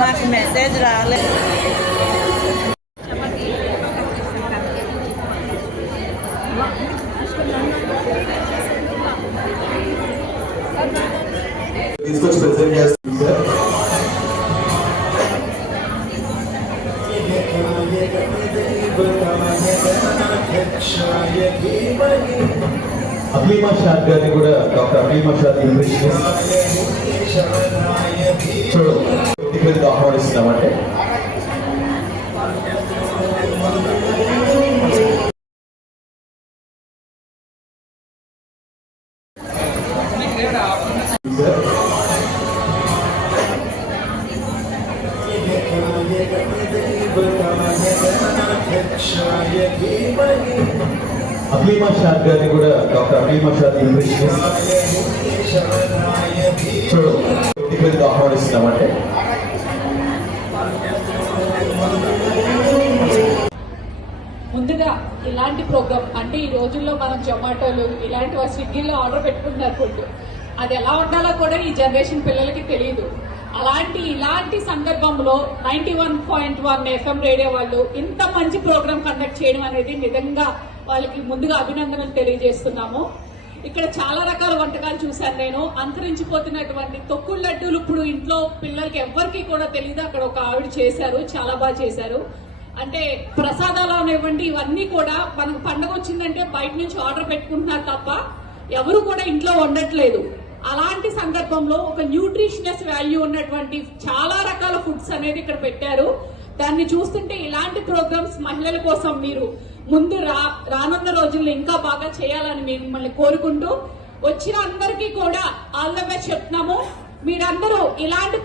నాకు మెసేజ్ రాలేదు. తీసుకొచ్చి ప్రెజెంట్ చేస్తుంది సార్. అక్లీమా షాద్ గారిని కూడా డాక్టర్ అక్లీమా షాద్ చూడండి ఆహ్వానిస్తున్నామంటే అక్లీమా షాద్ గారిని కూడా డాక్టర్ అక్లీమా షాద్ చూడండి ఆహ్వానిస్తున్నామంటే ముందుగా ఇలాంటి ప్రోగ్రామ్ అంటే ఈ రోజుల్లో మనం జొమాటోలు ఇలాంటి స్విగ్గీలో ఆర్డర్ పెట్టుకుంటున్నారు ఫుడ్. అది ఎలా ఉండాలో కూడా ఈ జనరేషన్ పిల్లలకి తెలియదు. ఇలాంటి సందర్భంలో 91.1 FM రేడియో వాళ్ళు ఇంత మంచి ప్రోగ్రామ్ కండక్ట్ చేయడం అనేది నిజంగా వాళ్ళకి ముందుగా అభినందనలు తెలియజేస్తున్నాము. ఇక్కడ చాలా రకాల వంటకాలు చూశాను నేను. అంతరించిపోతున్నటువంటి తొక్కుడు లడ్డూలు ఇప్పుడు ఇంట్లో పిల్లలకి ఎవరికి కూడా తెలియదు. అక్కడ ఒక ఆవిడ చేశారు, చాలా బాగా చేశారు. అంటే ప్రసాదాలు అనేవ్వండి, ఇవన్నీ కూడా మనకు పండుగ వచ్చిందంటే బయట నుంచి ఆర్డర్ పెట్టుకుంటున్నారు తప్ప ఎవరు కూడా ఇంట్లో వండట్లేదు. అలాంటి సందర్భంలో ఒక న్యూట్రిషనస్ వాల్యూ ఉన్నటువంటి చాలా రకాల ఫుడ్స్ అనేది ఇక్కడ పెట్టారు. దాన్ని చూస్తుంటే ఇలాంటి ప్రోగ్రామ్స్ మహిళల కోసం మీరు ముందు రానున్న రోజుల్లో ఇంకా బాగా చేయాలని మిమ్మల్ని కోరుకుంటూ వచ్చిన అందరికీ కూడా ఆల్ ద బెస్ట్ చెప్తున్నాము. మీరందరూ ఇలాంటి